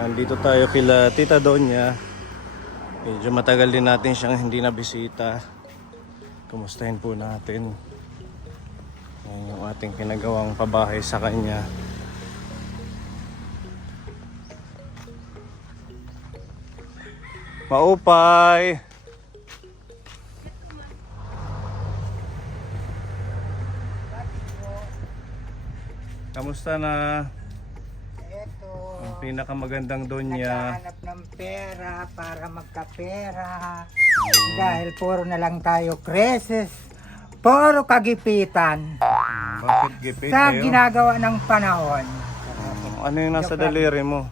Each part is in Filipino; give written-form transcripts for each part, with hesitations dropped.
Nandito tayo kila Tita Donya. Medyo matagal din natin siyang hindi nabisita. Kumustahin po natin. Yan yung ating pinagawang pabahay sa kanya. Maupay! Kamusta na? Ito, Ang pinakamagandang Donya. naghahanap ng pera para magkapera. Dahil puro na lang tayo kreses. Puro kagipitan. Bakit gipit Sa kayo? ginagawa ng panahon. Ano yung nasa daliri mo?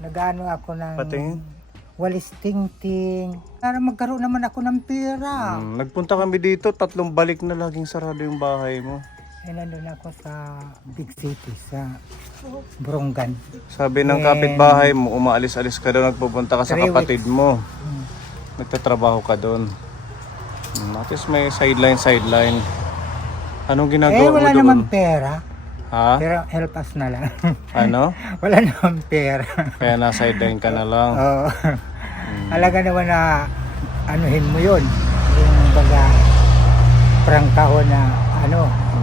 Nagano ako ng Patingin? walis tingting. Para magkaroon naman ako ng pera. Nagpunta kami dito, 3 balik na laging sarado yung bahay mo. Eh, nandun ako sa big city, sa Borongan. Sabi ng And- kapitbahay mo, umaalis-alis ka daw, nagpupunta ka sa 3 kapatid mo. Hmm. Nagtatrabaho ka doon. At least may sideline. Anong ginagawa mo Wala doon? naman pera. Ha? Pero help us na lang. Ano? Wala naman pera. Kaya na-sideline ka na lang. Oo. Alaga naman na anuhin mo yun. Yung baga prangkahon na ano.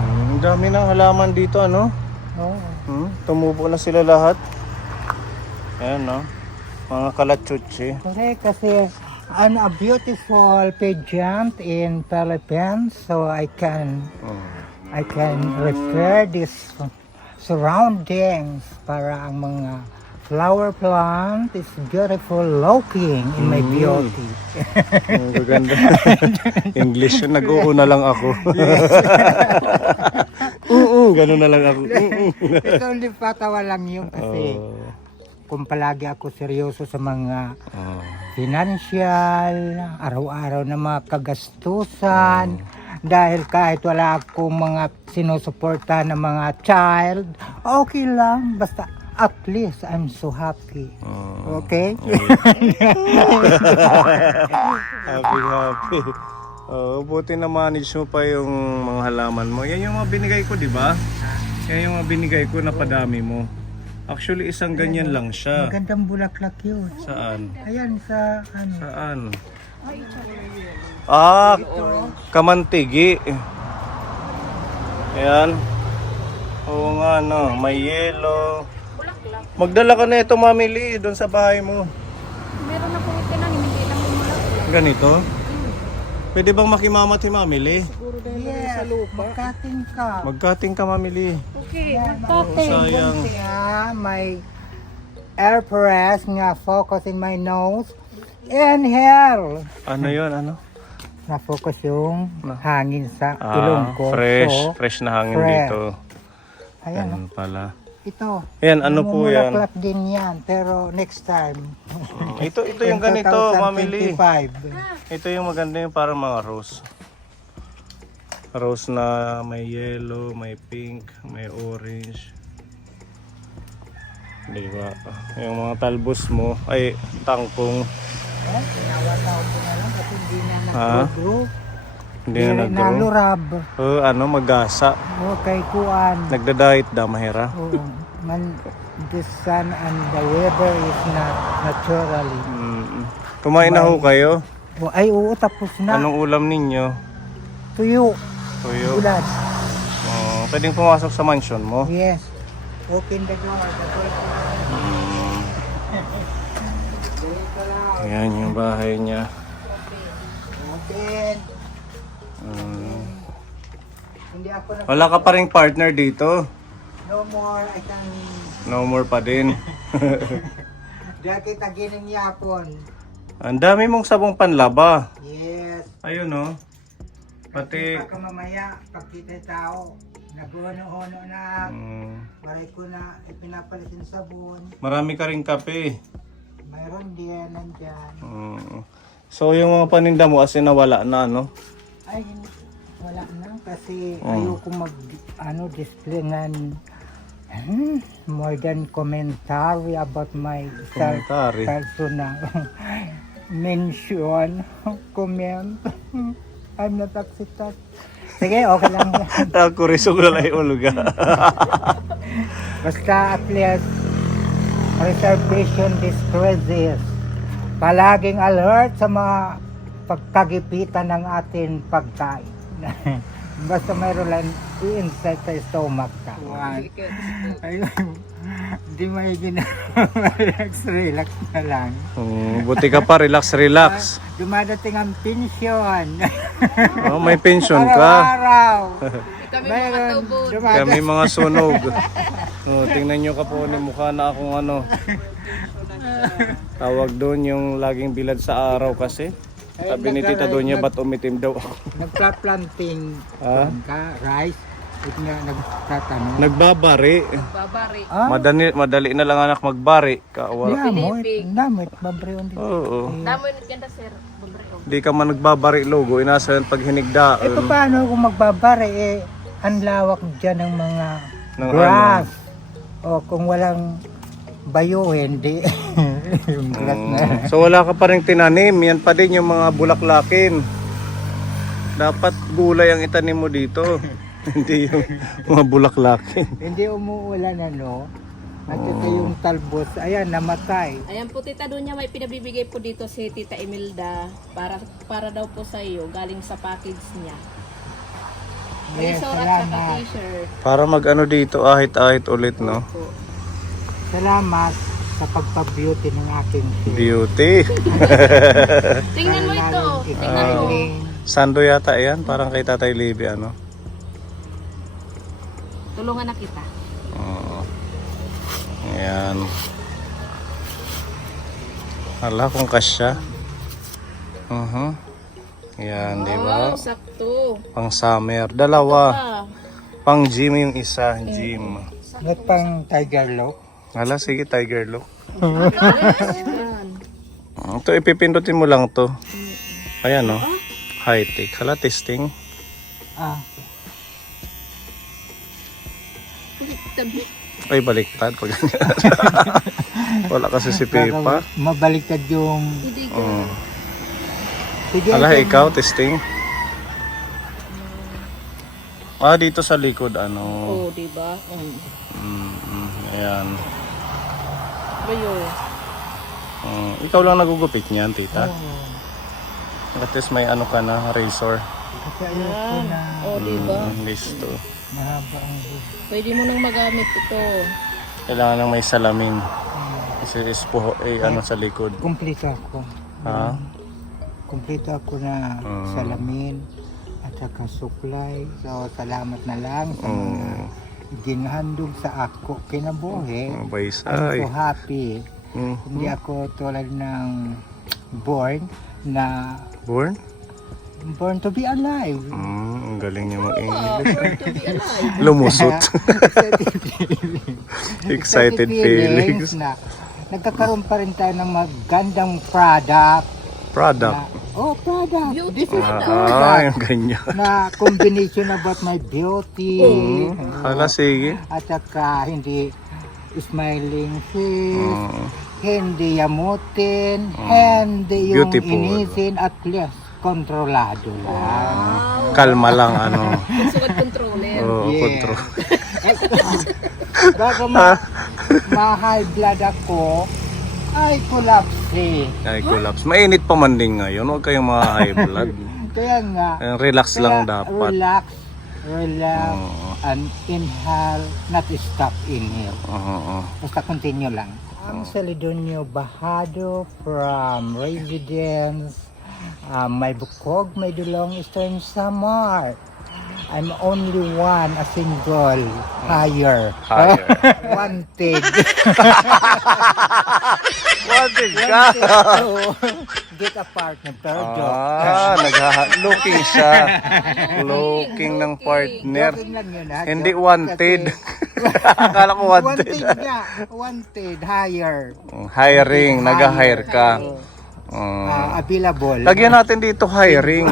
Ang dami ng halaman dito, ano? Oo. Tumubo na sila lahat. Ayan, no? Mga kalachuchi. Correct, kasi a beautiful pageant in Philippines, so I can repair this surroundings para ang mga flower plant is beautiful looking in my beauty. Ang gaganda. English yun. Nag-uuna lang ako. Ganun na lang ako. Ito hindi patawa lang yun kasi kung palagi ako seryoso sa mga financial, araw-araw na mga kagastusan, dahil kahit wala akong mga sinusuporta ng mga child, okay lang, basta at least I'm so happy. Okay? Happy. Buti na manage mo pa yung mga halaman mo. Yan yung mga binigay ko, di ba? Yan yung mga binigay ko na padami mo. Actually, isang ganyan lang siya. Magandang bulaklak yun. Saan? Ayan sa ano. Saan? Kamantigi. Ayan. Oo nga, no. May yellow. Magdala ka na ito, Mami Lee, doon sa bahay mo. Meron na pong itinanim, hindi lang lumulak. Ganito? Pwede bang makimama si Mami Lee? Siguro dahil Yes, sa lupa. magkating ka. Magkating ka, Mami Lee. Okay, Yan, magkating. Sayang. may air press nga focus in my nose. Inhale. Ano yun, ano? Na-focus yung hangin sa ilong ko. Fresh. So, Fresh na hangin fresh. dito. ayan, Ganun pala. ito. Yan, ano po yan? Namumulaklak din yan, pero next time. Ito yung ganito, Mami Lee. 2025. Ito yung maganda yung parang mga rose. Rose na may yellow, may pink, may orange. Diba? Yung mga talbos mo, ay tangkong. Pinawataw ko na lang kasi hindi na Ha? nag-grow. Hindi na nag-grow. Nalurab. Magasa. Okay, kuan. Nagda-diet da, mahira. Oo. The sun and the weather is not naturally. Kumain na ho kayo? Ay, oo, tapos na. Anong ulam ninyo? Tuyo. Tuyo. Ulan. Pwedeng pumasok sa mansion mo? Yes. Open the door. Ayan yung bahay niya. Open. Hindi ako na... Wala ka pa rin partner dito? No more. I can... No more pa din. Diyan kita ginang yapon. Ang dami mong sabong panlaba. Yes. Ayun oh. Pati Baka mamaya, pagkita tao, nag-uno-uno na, baray ko na ipinapalitin sabon. marami ka rin kape. Mayroon din, nandyan. So yung mga paninda mo as in nawala na, no? Ay, wala na kasi ayoko display ng more than commentary about my Commentary? personal mention, comment. I'm not accepted. Sige, okay lang yan. Ako rin sugla lang yung uluga. Basta at least reservation decreases. Palaging alert sa mga pagkagipitan ng ating pagkain. Basta mayroon lang i-insert sa stomach ka. Ayun. Hindi maigin na. Relax na lang. Buti ka pa, relax. Dumadating ang pensyon. Oh, may pension ka. Araw-araw. Kami mga Meron. tubod. Kami mga sunog. Tingnan nyo ka po, mukha na akong ano. Tawag doon yung laging bilad sa araw kasi. Sabi ni Tita Donya, ba't umitim daw ako? Nagpa-planting ka, rice. At nga nagtatanong. Nagbabari. Babari. Madali na lang anak magbari. Kawa. Damit, babriyon dito. Oo. Damo yun ganda sir. Babari. Di ka man nagbabari logo. Inasa yan pag hinigdaan. Paano kung magbabari, ang lawak dyan ng mga Ng grass. O kung walang bayo, hindi. Yung grass na. So wala ka pa rin tinanim. Yan pa din yung mga bulaklakin. Dapat gulay ang itanim mo dito. Hindi yung mga bulaklakin. Hindi umuulan At ito yung talbos, ayan, namatay. Ayan po Tita Donya, may pinabibigay po dito si Tita Imelda para daw po sa iyo galing sa package niya. May Yes, surat at saka salamat. t-shirt. Para mag-ano dito, ahit-ahit ulit, no? Po. Salamat sa pagpa-beauty ng aking Beauty. Tingnan mo ito. Tingnan mo. Sando yata yan. Parang kay Tatay Libby, ano? Tulungan na kita. Oo. Ayan. Hala kung kasya. Ayan, di ba? Wow, sakto. Pang summer. Dalawa. Ah, Pang gym yung isa. Gym. At pang tiger look. Hala, sige, tiger look. ayan. Ito, ipipindutin mo lang to. Ayan, no? High-tech. Hala, testing. Ah, Tabi. Ay, baliktad. Pag wala kasi si Pepa. mabaliktad yung... Hindi ko. Sige, Hala, ikaw, testing. Dito sa likod, ano. Oh, di ba? Ayan. Bayo. Ikaw lang nagugupit niyan, tita. At least may ano ka na, razor. Kasi ayoko na Oh, di ba? Listo. mahaba ang buhok. Pwede mo nang magamit ito. Kailangan lang may salamin. Kasi ano sa likod. Kumpleto ako. Ha? Kumpleto ako na salamin at saka suklay. So, salamat na lang sa mga ginhandog sa ako kinabuhi. I'm Baysay. so happy. Hindi ako tulad ng born to be alive. Ang galing niya mag-English. Born to be alive. Lumusot. Excited feelings. Na nagkakaroon pa rin tayo ng magandang product. Product. Product. This is yung product. ganyan. Na combination about my beauty. Hala, sige. At saka hindi smiling face. Hindi yamutin. Hindi yung Beautiful. inisin at least kontrolado lang. Kalma lang, ano. Sugat controller. Yeah. Control. Bago ma-high blood ako, ay collapse. Ay, collapse. Mainit pa man din ngayon. Huwag kayong mga high blood. Kaya nga, Relax lang dapat. relax, and inhale, not stop inhale. Basta continue lang. Ang Salidonio Bahado from Residence, may bukog, may dulong, Eastern Samar. I'm only one, a single, higher. Wanted. Wanted ka. to get a partner, pero joke. Looking siya. Looking ng partner. Joking lang yun, ha? Hindi Joke. wanted. Akala ko wanted. Wanted nga. Wanted, higher. Hiring, nag-hire ka. Available. Lagyan natin dito hiring.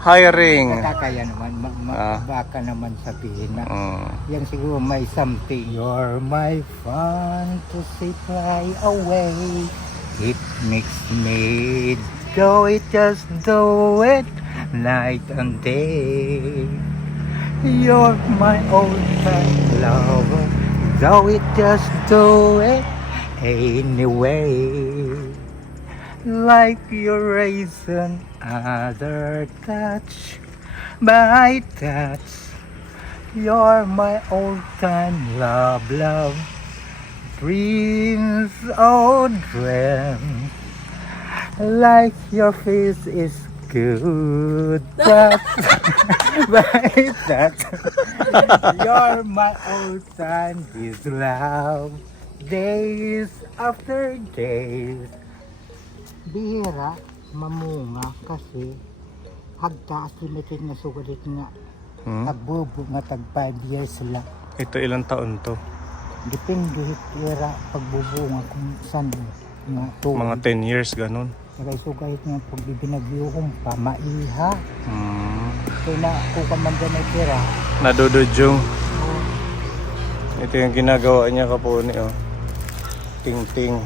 Hiring. Kaya naman, baka naman sabihin na yan siguro may something. You're my fantasy, fly away. It makes me do it, just do it, night and day. You're my old time lover, So it just do it anyway. Like your raisin, other touch, by touch. You're my old time love, love. Dreams, oh dreams. Like your face is good, but by that. You're my old time is love. Days after days. Bihira, mamunga kasi hagtaas limited na sugalit nga. Nagbubo nga tag 5 years lang. Ito ilang taon to? Depende hira pagbubunga kung saan nga to. Mga 10 years, ganun. Kaya sugahit nga pag bibinagyuhong pa, maiha. Kaya na kung ka man dyan ay tira, Nadududyong. Ito yung ginagawa niya kapuni, oh. Ting-ting.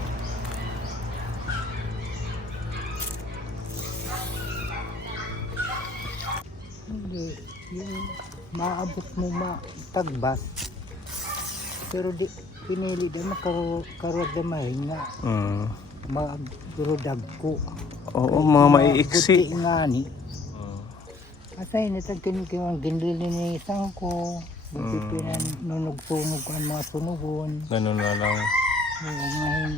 hindi, yung maabot mo matagbas. Pero di, pinili din makaroon na mahinga. Magdurodag ko. Oo, mga maiiksi. Buti nga ni. Asay nitag kinikimang ginlilinisan ko. Buti pinanunug-tunog ko ang mga sunugon. Ganun na lang. Oo, ngayon.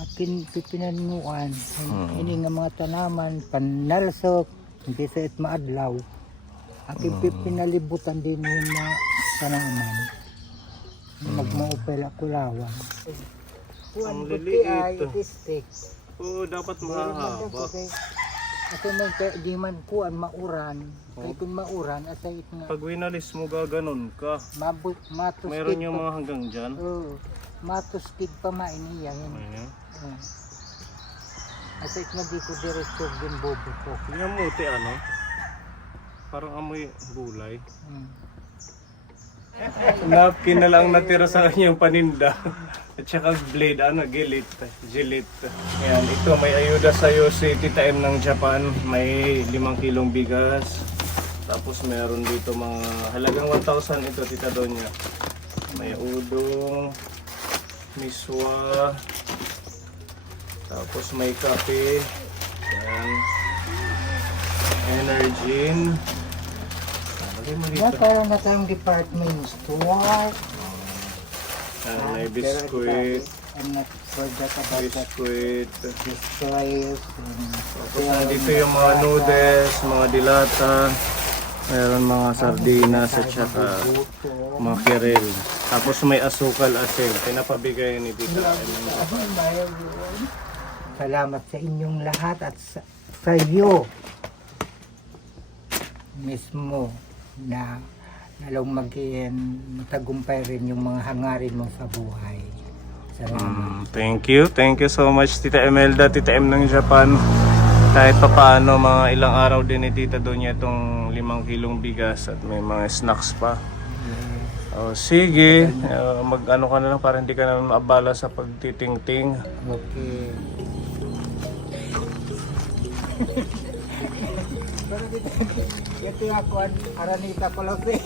At pipinanuan. Ini nga mga tanaman, panalsok, hindi sa it maadlaw. Aking pinalibutan din yung mga tanaman. Nagmaupel ako lawan. Ang Buti liliit. ay itistik. Oo, dapat mahahaba. Kasi di man kuan mauran. Kaya kung mauran, asay it nga. Pag winalis mo, gaganon ka. Matuskid Mayroon yung pa. mga hanggang dyan. Oo. Matuskid pa mainiya yun. Ayan. Asay it nga di ko diretso din bobo ko. Tingnan mo, te, ano? Parang amoy gulay. Napkin na lang natira sa kanyang paninda. At saka blade, gilit. Ayan, ito may ayuda sa'yo si Tita M ng Japan. May 5 kilong bigas. Tapos meron dito mga halagang 1,000 ito, Tita Donya. May udong, miswa. Tapos may kape. Ayan. Energin. Lagay mo dito. Meron na tayong department store. May biskuit. I'm not forget about that. Biskuit. Displays. Tapos nandito yung mga noodles, mga dilata. Meron mga sardinas at saka makirel. Tapos may asukal asin. Pinapabigay ni Tita. Salamat sa inyong lahat at sa iyo mismo na lalong matagumpay rin yung mga hangarin mo sa buhay. Salamat. Thank you so much Tita Imelda, Tita M ng Japan. Kahit papaano mga ilang araw din ni Tita Donya itong 5 kilong bigas at may mga snacks pa. Oh, sige, mag-ano ka na lang para hindi ka na maabala sa pagtitingting. Okay. Ito yung ako, Aranita Coloseo.